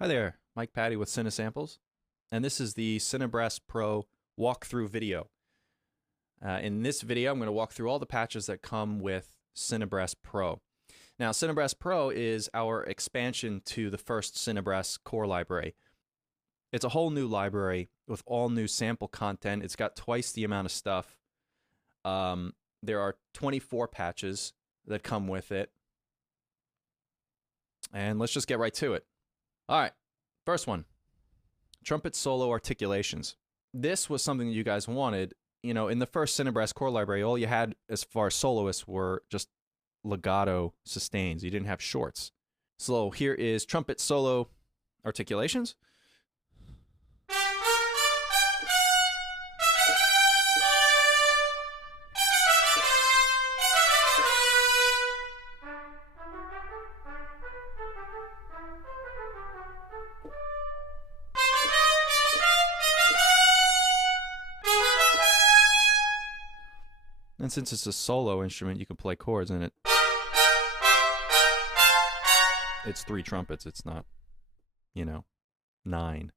Hi there, Mike Patty with CineSamples, and this is the CineBrass PRO walkthrough video. In this video, I'm going to walk through all the patches that come with CineBrass PRO. Now, CineBrass PRO is our expansion to the first CineBrass core library. It's a whole new library with all new sample content. It's got twice the amount of stuff. There are 24 patches that come with it. And let's just get right to it. All right, first one, trumpet solo articulations. This was something that you guys wanted. You know, in the first CineBrass core library, all you had as far as soloists were just legato sustains. You didn't have shorts. So here is trumpet solo articulations. And since it's a solo instrument, you can play chords in it. It's 3 trumpets. It's not, 9.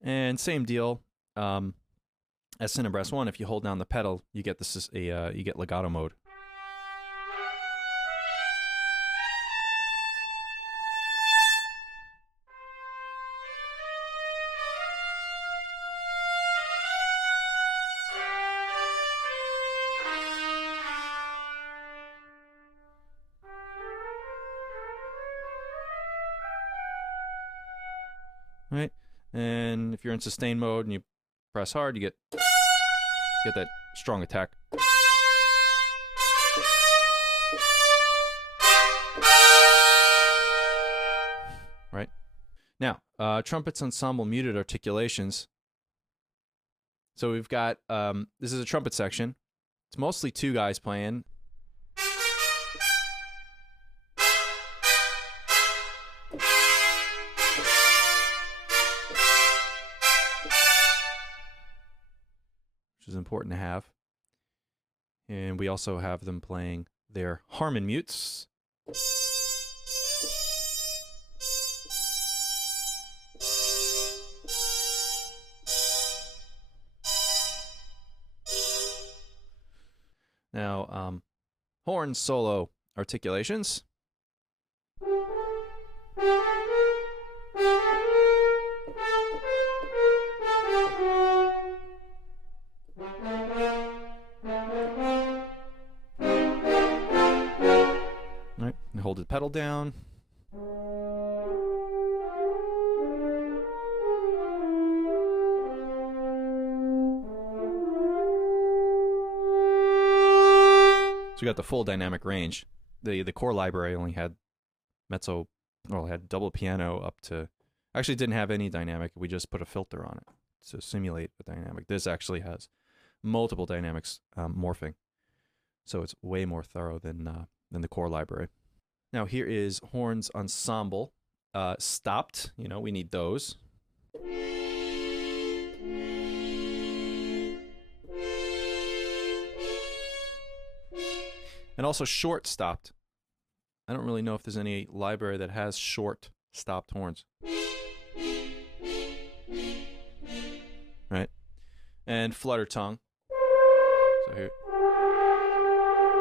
And same deal as CineBrass 1. If you hold down the pedal, you get you get legato mode. Right, and if you're in sustain mode and you press hard, you get that strong attack. Right, now trumpets ensemble muted articulations. So we've got this is a trumpet section. It's mostly 2 guys playing. Which is important to have. And we also have them playing their harmon mutes. Now, horn solo articulations. Right, and hold the pedal down. So we got the full dynamic range. The core library only had mezzo, well, it had double piano up to, actually didn't have any dynamic. We just put a filter on it to simulate a dynamic. This actually has multiple dynamics morphing, so it's way more thorough than the core library. Now here is horns ensemble, stopped. We need those. And also short stopped. I don't really know if there's any library that has short stopped horns. Right? And flutter tongue. So here.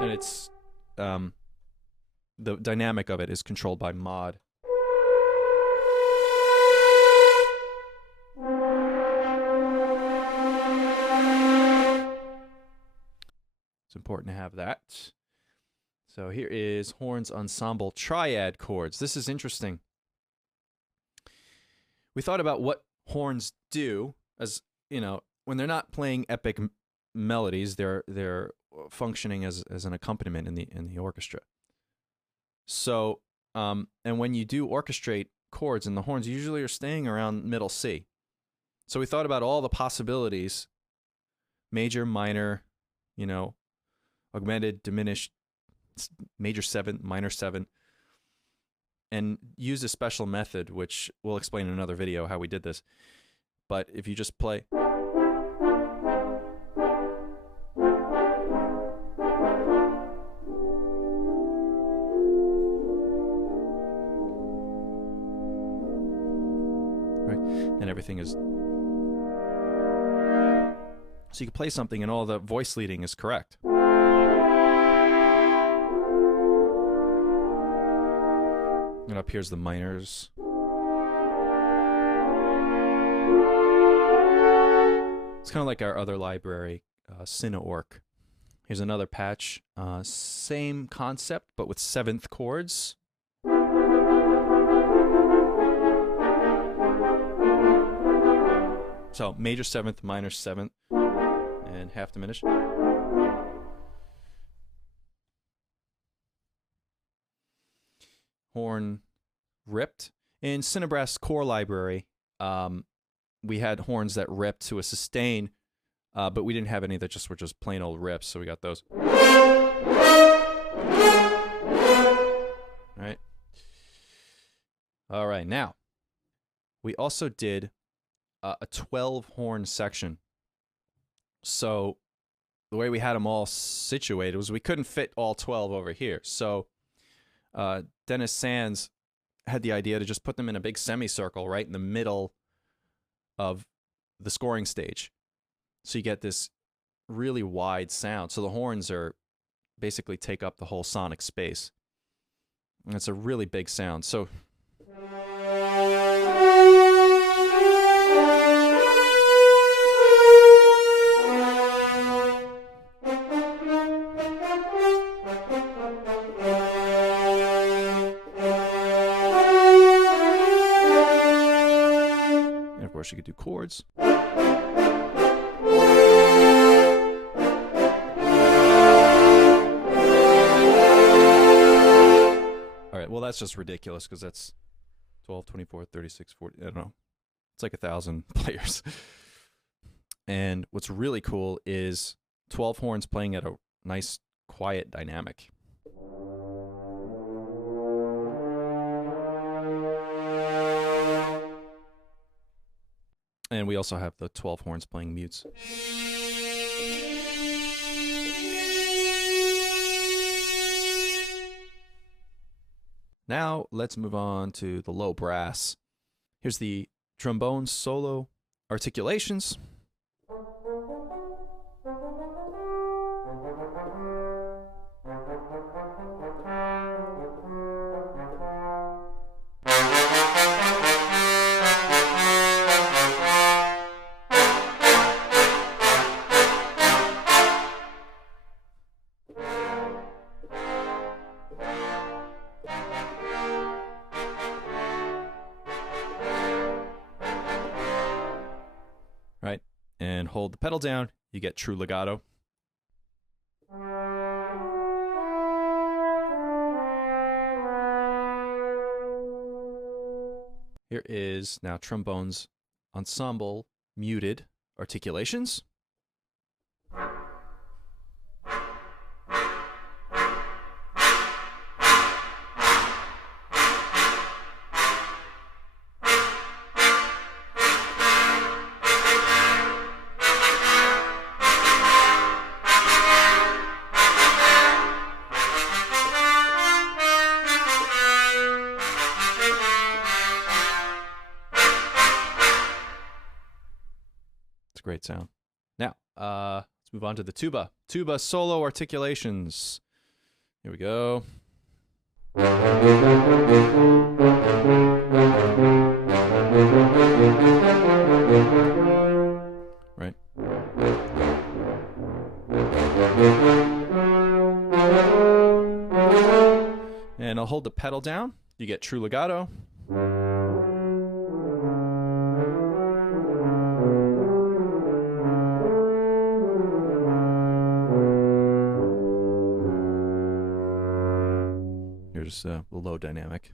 And it's the dynamic of it is controlled by mod. It's important to have that. So here is horns ensemble triad chords. This is interesting. We thought about what horns do, as when they're not playing epic melodies, they're functioning as an accompaniment in the orchestra. So and when you do orchestrate chords in the horns, you usually are staying around middle C. So we thought about all the possibilities: major, minor, augmented, diminished, major 7, minor 7, and use a special method, which we'll explain in another video how we did this. But if you just play, right? And everything is... So you can play something and all the voice leading is correct. And up here's the minors. It's kind of like our other library, CineOrc. Here's another patch. Same concept, but with 7th chords. So major 7th, minor 7th, and half diminished. Horn ripped. In CineBrass core library, we had horns that ripped to a sustain, but we didn't have any that were just plain old rips, so we got those. All right, now, we also did a 12-horn section. So the way we had them all situated was we couldn't fit all 12 over here. So Dennis Sands had the idea to just put them in a big semicircle right in the middle of the scoring stage. So you get this really wide sound. So the horns basically take up the whole sonic space. And it's a really big sound. So you could do chords. All right, well, that's just ridiculous because that's 12, 24, 36, 40, I don't know. It's like 1,000 players. And what's really cool is 12 horns playing at a nice, quiet dynamic. And we also have the 12 horns playing mutes. Now, let's move on to the low brass. Here's the trombone solo articulations. Right, and hold the pedal down, you get true legato. Here is now trombones ensemble muted articulations. Great sound. Now, let's move on to the tuba. Tuba solo articulations. Here we go. Right. And I'll hold the pedal down. You get true legato. Here's the low dynamic.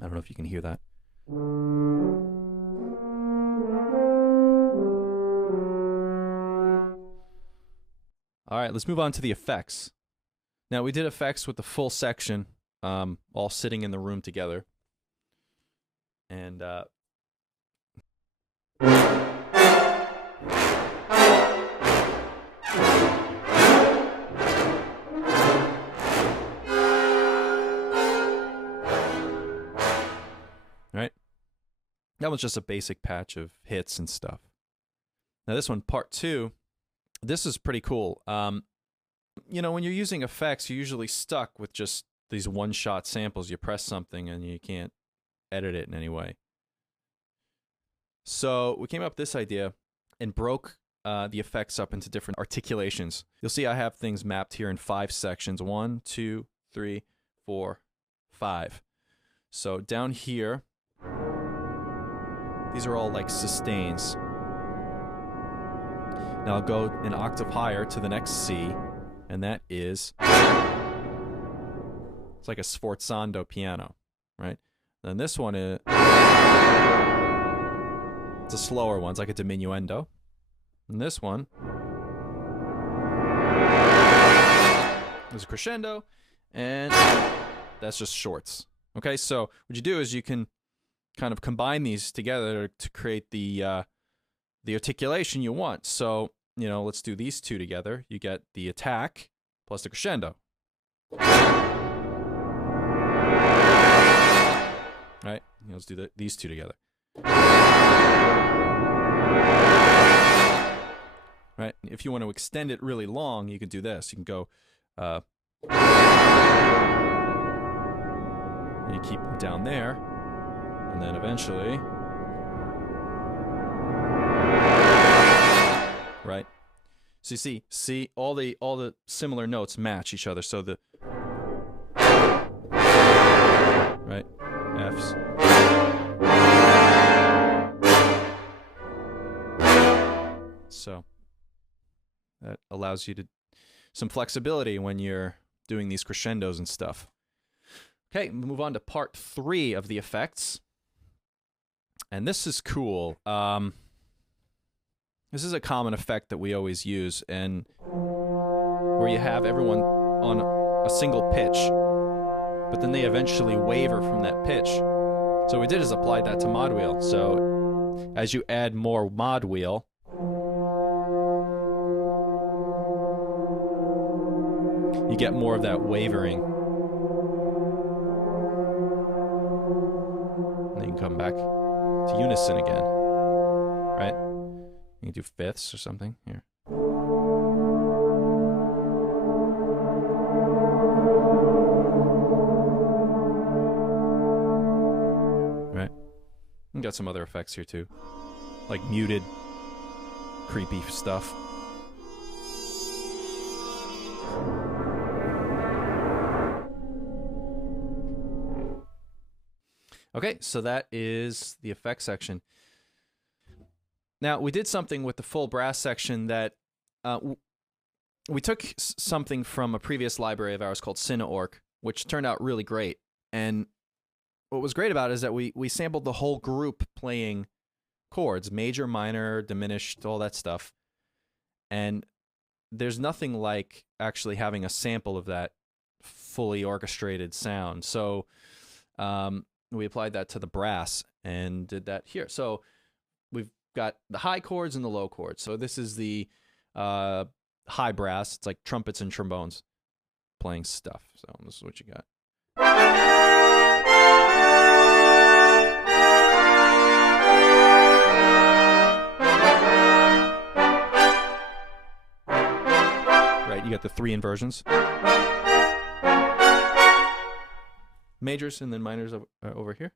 I don't know if you can hear that. All right, let's move on to the effects. Now, we did effects with the full section, all sitting in the room together. And That was just a basic patch of hits and stuff. Now this one, part 2, this is pretty cool. You know, when you're using effects, you're usually stuck with just these one-shot samples. You press something and you can't edit it in any way. So we came up with this idea and broke the effects up into different articulations. You'll see I have things mapped here in 5 sections. 1, 2, 3, 4, 5. So down here, these are all like sustains. Now I'll go an octave higher to the next C, and that is, it's like a sforzando piano, right? Then this one is, it's a slower one, it's like a diminuendo. And this one is a crescendo, and that's just shorts. Okay, so what you do is you can kind of combine these together to create the articulation you want. So, you know, let's do these two together. You get the attack plus the crescendo. Right? Let's do these two together. Right? If you want to extend it really long, you can do this. You can go, and you keep them down there, and then eventually, right? So you see all the similar notes match each other. So the right F's. So that allows you to some flexibility when you're doing these crescendos and stuff. Okay, move on to part 3 of the effects. And this is cool. This is a common effect that we always use, and where you have everyone on a single pitch, but then they eventually waver from that pitch. So what we did is applied that to mod wheel. So as you add more mod wheel, you get more of that wavering. And then you can come back to unison again, right? You can do fifths or something here. Right? And got some other effects here too, like muted, creepy stuff. Okay, so that is the effects section. Now, we did something with the full brass section that we took something from a previous library of ours called CineOrc, which turned out really great. And what was great about it is that we sampled the whole group playing chords, major, minor, diminished, all that stuff. And there's nothing like actually having a sample of that fully orchestrated sound. So we applied that to the brass and did that here. So we've got the high chords and the low chords. So this is the high brass. It's like trumpets and trombones playing stuff. So this is what you got. Right, you got the 3 inversions. Majors and then minors over here.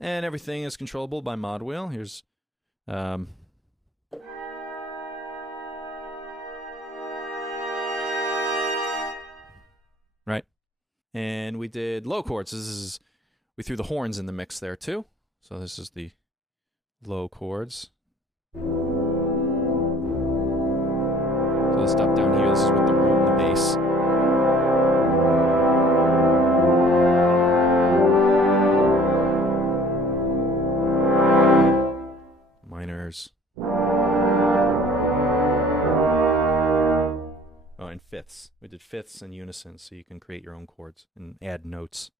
And everything is controllable by mod wheel. Here's right. And we did low chords. We threw the horns in the mix there too. So this is the low chords. So the stuff down here, this is with the root and the bass. Minors. Oh, and fifths. We did fifths and unison, so you can create your own chords and add notes.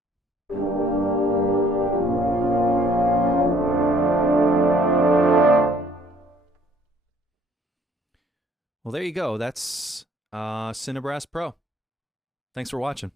Well, there you go. That's CineBrass Pro. Thanks for watching.